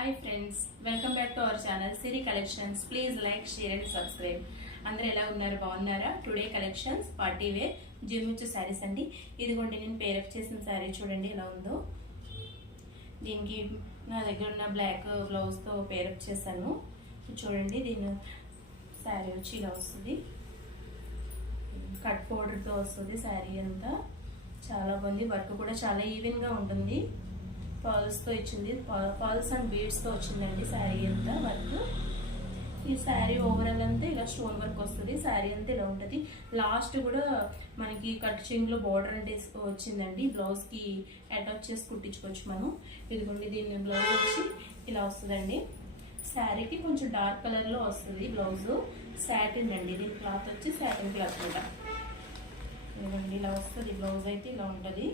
Hi friends, welcome back to our channel Siri collections. Please like, share and subscribe. అందరూ ఎలా ఉన్నారు? బాగున్నారా? Today collections party wear జిమ్ముచ్చు saris అండి. ఇదిగోండి, నేను పేరప్ చేసిన శారీ చూడండి ఎలా ఉందో. దీనికి నా దగ్గర ఉన్న బ్లాక్ బ్లౌజ్తో పేరప్ చేశాను. చూడండి, దీని శారీ వచ్చి ఇలా వస్తుంది. కట్ పౌడర్తో వస్తుంది శారీ అంతా. చాలా బాగుంది. వర్క్ కూడా చాలా ఈవెన్గా ఉంటుంది. పర్ల్స్తో ఇచ్చింది, పర్ల్స్ అండ్ బీడ్స్తో వచ్చిందండి శారీ అంతా వర్క్. ఈ శారీ ఓవరాల్ అంతా ఇలా స్టోన్ వర్క్ వస్తుంది. శారీ అంతా ఇలా ఉంటుంది. లాస్ట్ కూడా మనకి కట్ చెంగులో బార్డర్ అంటే వచ్చిందండి. బ్లౌజ్కి అటాచ్ చేసి కుట్టించుకోవచ్చు మనం. ఇదిగోండి, దీని బ్లౌజ్ వచ్చి ఇలా వస్తుందండి. శారీకి కొంచెం డార్క్ కలర్లో వస్తుంది బ్లౌజ్. సాటిన్ అండి, దీని క్లాత్ వచ్చి సాటిన్ క్లాత్ కూడా. ఇదిగోండి, ఇలా వస్తుంది బ్లౌజ్ అయితే ఇలా ఉంటుంది.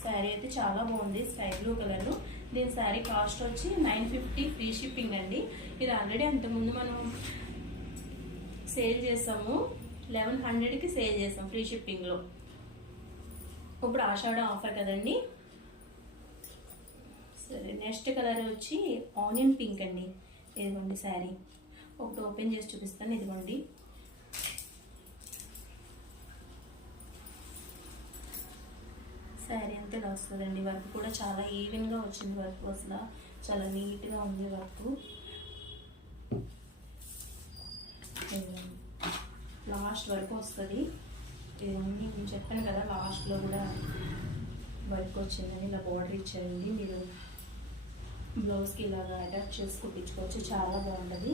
శారీ అయితే చాలా బాగుంది, స్కై బ్లూ కలర్. దీని శారీ కాస్ట్ వచ్చి 950 ఫ్రీ షిప్పింగ్ అండి. ఇది ఆల్రెడీ అంతకుముందు మనం సేల్ చేసాము, 1100కి సేల్ చేసాం ఫ్రీ షిప్పింగ్లో. ఇప్పుడు ఆషాఢ ఆఫర్ కదండి. సరే, నెక్స్ట్ కలర్ వచ్చి ఆనియన్ పింక్ అండి. ఇదిగోండి శారీ ఒకటి ఓపెన్ చేసి చూపిస్తాను. ఇదిగోండి, శారీ అంతా ఇలా వస్తుందండి. వర్క్ కూడా చాలా ఈవెన్గా వచ్చింది. వర్క్ అసలు చాలా నీట్గా ఉంది వర్క్. లాస్ట్ వరకు వస్తుంది. నేను చెప్పాను కదా, లాస్ట్లో కూడా వర్క్ వచ్చిందని. ఇలా బార్డర్ ఇచ్చారండి. మీరు బ్లౌజ్కి ఇలాగా అటాచ్ చేసి కుట్టించుకోవచ్చు, చాలా బాగుంటుంది.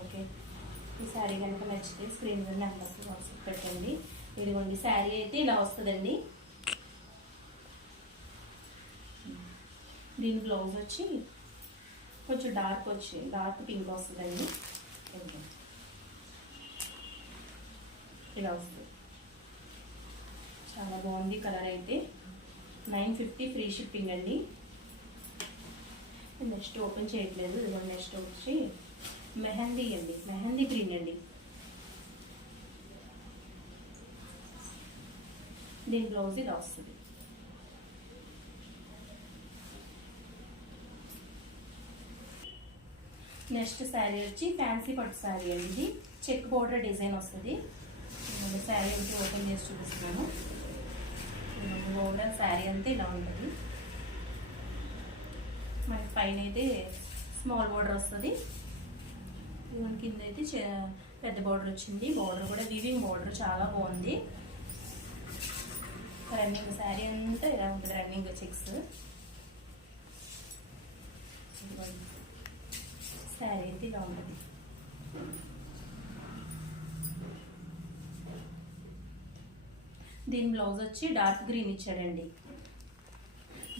ఓకే, ఈ శారీ కనుక నచ్చితే స్క్రీన్ మీద నెంబర్కి వాట్సాప్ పెట్టండి. ఇదిగోండి, శారీ అయితే ఇలా వస్తుందండి. దీని బ్లౌజ్ వచ్చి కొంచెం డార్క్ పింక్ వస్తుందండి. ఇలా వస్తుంది, చాలా బాగుంది కలర్ అయితే. 950 ఫ్రీ షిప్పింగ్ అండి. నెక్స్ట్ ఓపెన్ చేయట్లేదు. ఇదిగోండి, నెక్స్ట్ వచ్చి మెహందీ అండి, మెహందీ గ్రీన్ అండి. దీని బ్లౌజ్ ఇలా వస్తుంది. నెక్స్ట్ శారీ వచ్చి ఫ్యాన్సీ పట్టు శారీ అండి. ఇది చెక్ బోర్డర్ డిజైన్ వస్తుంది. శారీ వచ్చి ఓపెన్ చేసి చూపిస్తున్నాను. ఓవరాల్ శారీ అంతా ఇలా ఉంటుంది. మనకి పైన అయితే స్మాల్ బోర్డర్ వస్తుంది, కింద అయితే పెద్ద బార్డర్ వచ్చింది. బార్డర్ కూడా వీవింగ్ బార్డర్ చాలా బాగుంది. రన్నింగ్ శారీ అంతా ఇలా ఉంటుంది, రన్నింగ్ చెక్స్. శారీ అయితే ఇలా ఉంటుంది. దీని బ్లౌజ్ వచ్చి డార్క్ గ్రీన్ ఇచ్చాడండి,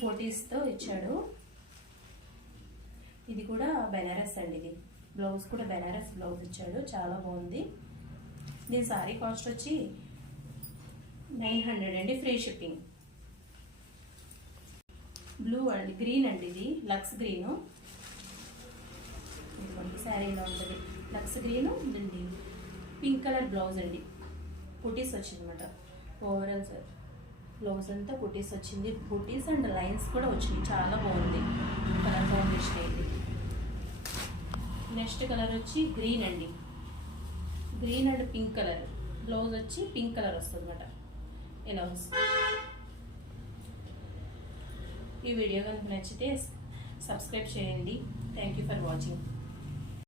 బోటీస్తో ఇచ్చాడు. ఇది కూడా బెనారస్ అండి. ఇది బ్లౌజ్ కూడా బెనారస్ బ్లౌజ్ ఇచ్చాడు, చాలా బాగుంది. దీని సారీ కాస్ట్ వచ్చి 900 అండి, ఫ్రీ షిప్పింగ్. బ్లూ అండి, గ్రీన్ అండి, ఇది లక్స్ గ్రీను. శారీ ఇలా ఉంటుంది, లక్స్ గ్రీను. దీన్ని పింక్ కలర్ బ్లౌజ్ అండి, బుటీస్ వచ్చింది అనమాట. ఓవరాల్ సార్ బ్లౌజ్ అంతా బుటీస్ వచ్చింది. బుటీస్ అండ్ లైన్స్ కూడా వచ్చింది, చాలా బాగుంది కలర్ కాంబినేషన్ అయితే. నెక్స్ట్ కలర్ వచ్చి గ్రీన్ అండి, green and pink colour. Blouse వచ్చి పింక్ కలర్ వస్తుంది అన్నమాట. ఇలా వస్తుంది. ఈ వీడియో కనుక నచ్చితే సబ్స్క్రైబ్ చేయండి. Thank you for watching.